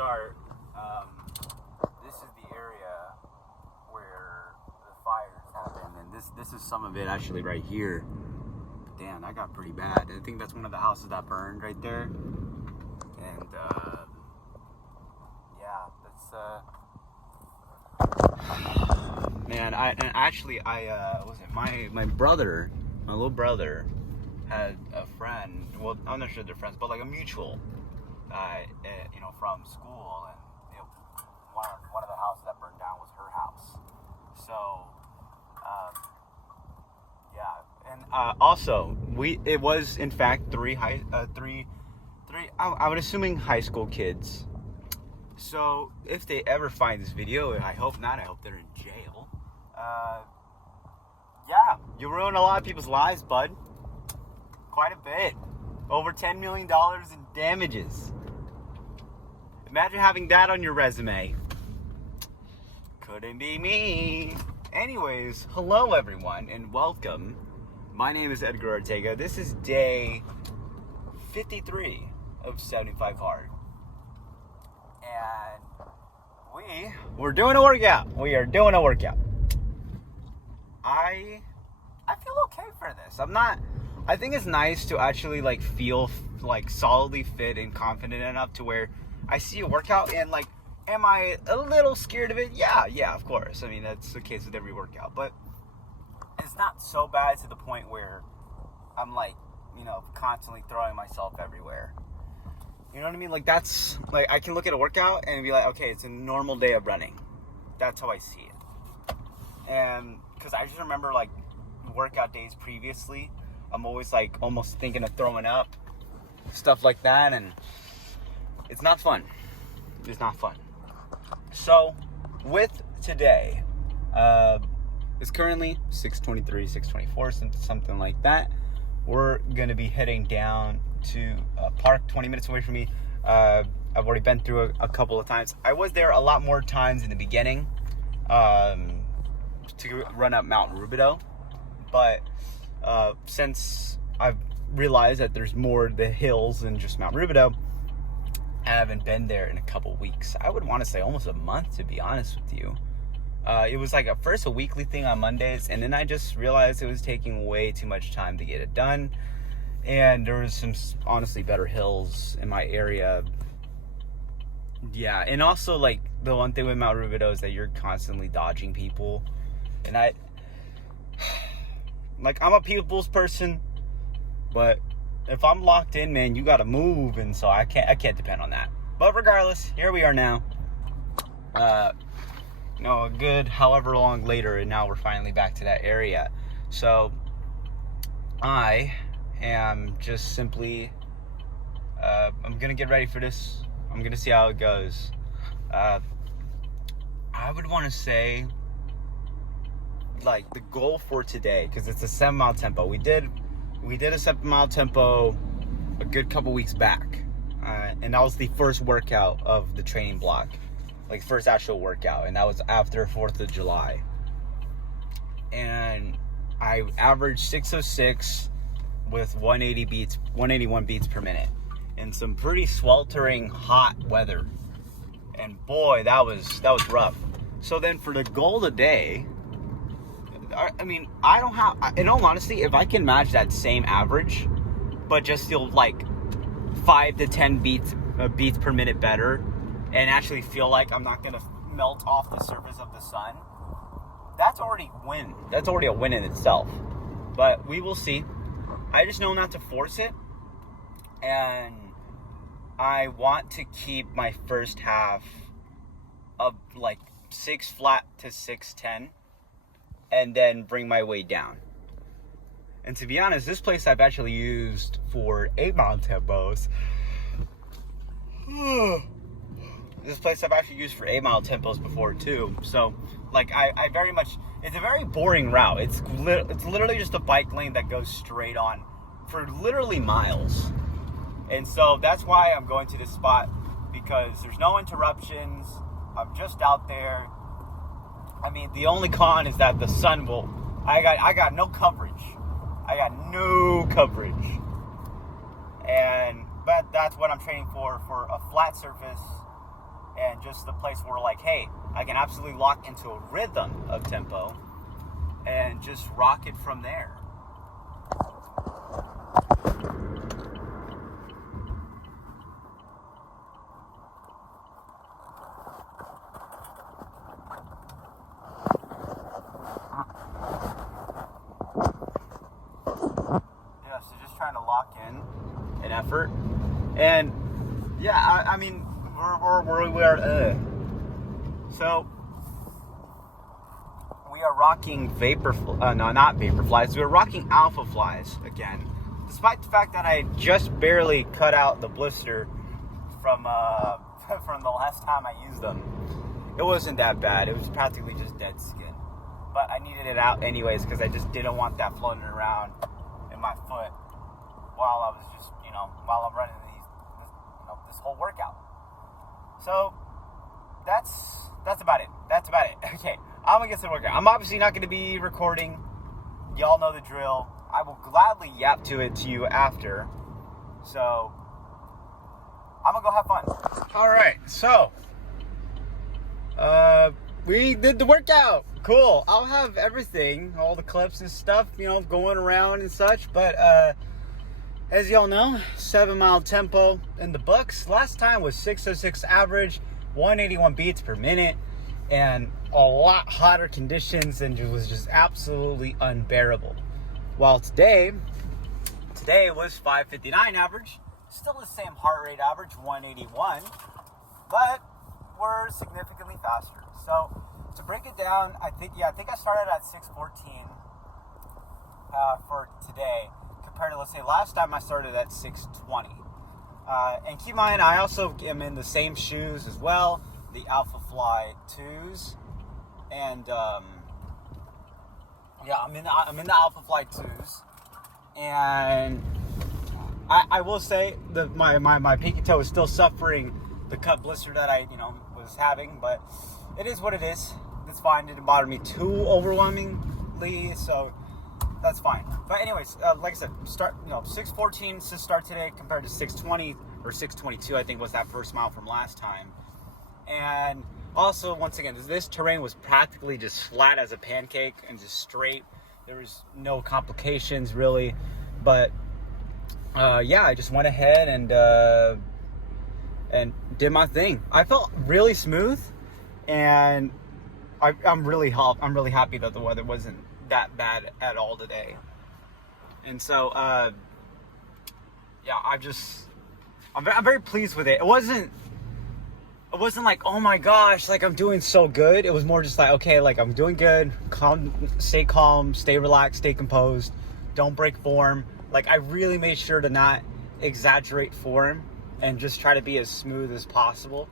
start, this is the area where the fires happened, and this is some of it actually right here. Damn, that got pretty bad. I think that's one of the houses that burned right there. And yeah, that's man. I wasn't my brother, my little brother, had a friend. Well, I'm not sure they're friends, but like a mutual. From school, and one of the houses that burned down was her house. So, yeah, and also it was in fact three. I would assuming high school kids. So if they ever find this video, I hope not. I hope they're in jail. Yeah, you ruined a lot of people's lives, bud. Quite a bit. Over $10 million in damages. Imagine having that on your resume. Couldn't be me. Anyways, hello everyone and welcome. My name is Edgar Ortega. This is day 53 of 75 Hard. And we're doing a workout. We are doing a workout. I feel okay for this. I think it's nice to actually feel solidly fit and confident enough to where I see a workout and am I a little scared of it? Yeah, of course. I mean, that's the case with every workout, but it's not so bad to the point where I'm constantly throwing myself everywhere. You know what I mean? That's I can look at a workout and be like, okay, it's a normal day of running. That's how I see it. And because I just remember workout days previously, I'm always almost thinking of throwing up, stuff like that, and it's not fun. It's not fun. So, with today, it's currently 6:23, 6:24, something like that. We're going to be heading down to a park 20 minutes away from me. I've already been through a couple of times. I was there a lot more times in the beginning to run up Mount Rubidoux. But since I've realized that there's more to the hills than just Mount Rubidoux, I haven't been there in a couple weeks. I would want to say almost a month, to be honest with you. It was at first a weekly thing on Mondays, and then I just realized it was taking way too much time to get it done. And there was some honestly better hills in my area. Yeah, and also the one thing with Mount Rubidoux is that you're constantly dodging people. And I'm a people's person, but if I'm locked in, man, you gotta move, and so I can't depend on that. But regardless, here we are now. A good however long later, and now we're finally back to that area. So I am just simply I'm gonna get ready for this. I'm gonna see how it goes. I would want to say the goal for today, because it's a 7-mile tempo. We did a 7-mile tempo a good couple weeks back, and that was the first workout of the training block, first actual workout, and that was after 4th of July. And I averaged 606 with 181 beats per minute in some pretty sweltering hot weather, and boy, that was rough. So then for the goal today, I mean, I don't have, in all honesty, if I can match that same average, but just feel 5 to 10 beats per minute better, and actually feel like I'm not going to melt off the surface of the sun, that's already a win. That's already a win in itself. But we will see. I just know not to force it, and I want to keep my first half of 6 flat to 610. And then bring my weight down. And to be honest, this place I've actually used for 8-mile tempos. This place I've actually used for 8-mile tempos before too. So, I very much, it's a very boring route. It's literally just a bike lane that goes straight on for literally miles. And so that's why I'm going to this spot, because there's no interruptions. I'm just out there. I mean, the only con is that the sun will... I got no coverage. I got no coverage. But that's what I'm training for a flat surface and just the place where like, hey, I can absolutely lock into a rhythm of tempo and just rock it from there. Yeah, so just trying to lock in an effort. And yeah, I mean, so we are rocking not vapor flies. We're rocking alpha flies again, despite the fact that I just barely cut out the blister from from the last time I used them. It wasn't that bad. It was practically just dead skin, but I needed it out anyways because I just didn't want that floating around in my foot while I was just, while I'm running this whole workout. So that's about it. Okay, I'm gonna get some workout. I'm obviously not gonna be recording. Y'all know the drill. I will gladly yap to you after. So I'm gonna go have fun. All right, so we did the workout. Cool. I'll have everything, all the clips and stuff, going around and such. But as y'all know, 7-mile tempo in the books. Last time was 606 average, 181 beats per minute, and a lot hotter conditions, and it was just absolutely unbearable. While today was 559 average, still the same heart rate average, 181, but we're significantly faster. So to break it down, I think I started at 614 for today, compared to, let's say, last time I started at 620. And keep in mind, I also am in the same shoes as well, the Alpha Fly 2s, and I'm in the Alpha Fly 2s, and I will say that my pinky toe is still suffering the cut blister that I was having, but it is what it is. It's fine. It didn't bother me too overwhelmingly, so that's fine. But anyways, like I said, 614 to start today compared to 620 or 622, I think was that first mile from last time. And also, once again, this terrain was practically just flat as a pancake and just straight. There was no complications really, but I just went ahead and did my thing. I felt really smooth, and I'm really happy that the weather wasn't that bad at all today. And so I'm very pleased with it. It wasn't like, oh my gosh, like I'm doing so good. It was more just like, okay, like I'm doing good. Stay calm, stay relaxed, stay composed, don't break form. Like I really made sure to not exaggerate form and just try to be as smooth as possible,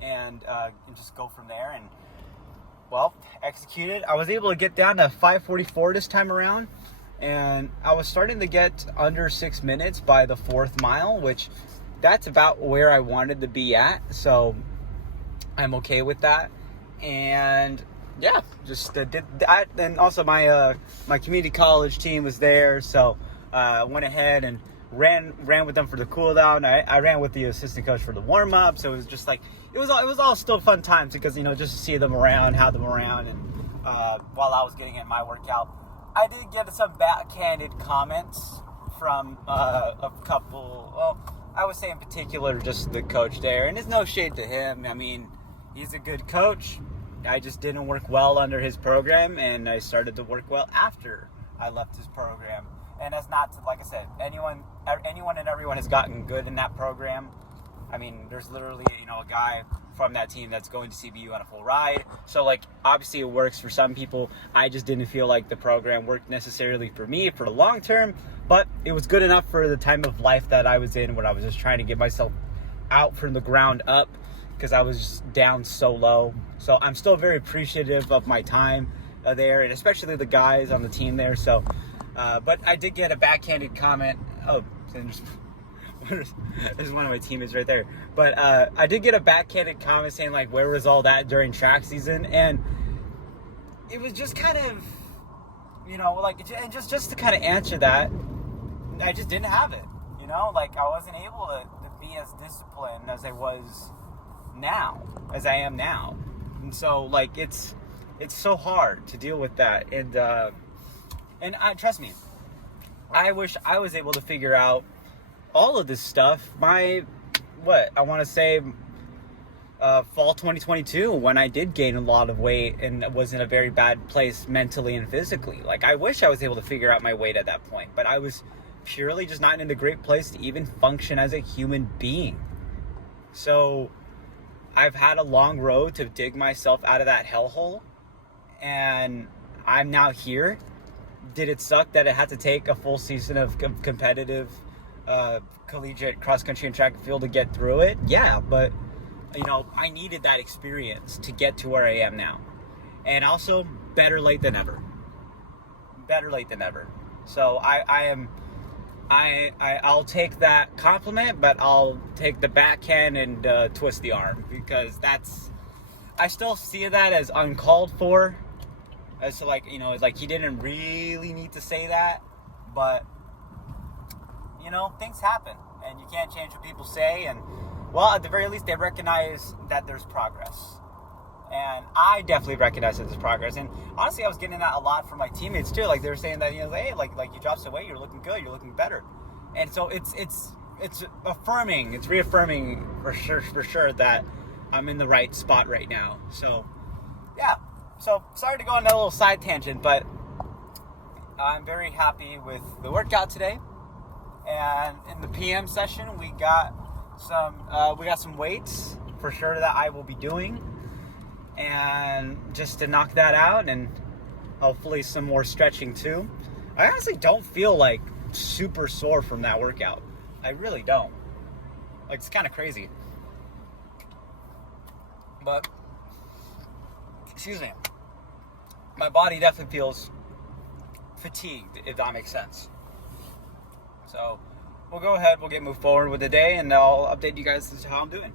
and just go from there. And well, executed. I was able to get down to 5:44 this time around, and I was starting to get under 6 minutes by the 4th mile, which that's about where I wanted to be at. So I'm okay with that. And yeah, just did that. And also my community college team was there, so went ahead and ran with them for the cool down. I ran with the assistant coach for the warm up, so it was just like it was all still fun times because just to see them around, have them around, and while I was getting in my workout, I did get some backhanded comments from a couple. Well, I would say in particular just the coach there, and there's no shade to him. I mean, he's a good coach. I just didn't work well under his program, and I started to work well after I left his program. And that's not to, like I said, anyone and everyone has gotten good in that program. I mean, there's literally, a guy from that team that's going to CBU on a full ride. So, like, obviously it works for some people. I just didn't feel like the program worked necessarily for me for the long term, but it was good enough for the time of life that I was in, where I was just trying to get myself out from the ground up because I was just down so low. So I'm still very appreciative of my time there, and especially the guys on the team there. So, but I did get a backhanded comment. Oh, there's one of my teammates right there. But I did get a backhanded comment saying, like, where was all that during track season? And it was just kind of, and just to kind of answer that, I just didn't have it. Like, I wasn't able to be as disciplined as I was now as I am now. And so like it's so hard to deal with that. And trust me, I wish I was able to figure out all of this stuff fall 2022, when I did gain a lot of weight and was in a very bad place mentally and physically. Like, I wish I was able to figure out my weight at that point, but I was purely just not in a great place to even function as a human being. So I've had a long road to dig myself out of that hellhole, and I'm now here. Did it suck that it had to take a full season of competitive collegiate cross country and track and field to get through it? Yeah, but you know, I needed that experience to get to where I am now. And also, better late than never. Better late than never. So I'll take that compliment, but I'll take the backhand and twist the arm, because I still see that as uncalled for. As to, like, you know, it's like he didn't really need to say that, but you know, things happen and you can't change what people say. And well, at the very least, they recognize that there's progress. And I definitely recognize that there's progress. And honestly, I was getting that a lot from my teammates too. Like, they were saying that, you know, hey, like you dropped some weight, you're looking good, you're looking better. And so it's affirming, it's reaffirming for sure that I'm in the right spot right now. So yeah. So sorry to go on that little side tangent, but I'm very happy with the workout today. And in the PM session, we got some weights for sure that I will be doing, and just to knock that out, and hopefully some more stretching too. I honestly don't feel like super sore from that workout. I really don't. Like, it's kind of crazy. But excuse me, my body definitely feels fatigued, if that makes sense. So we'll go ahead, we'll moved forward with the day, and I'll update you guys as to how I'm doing.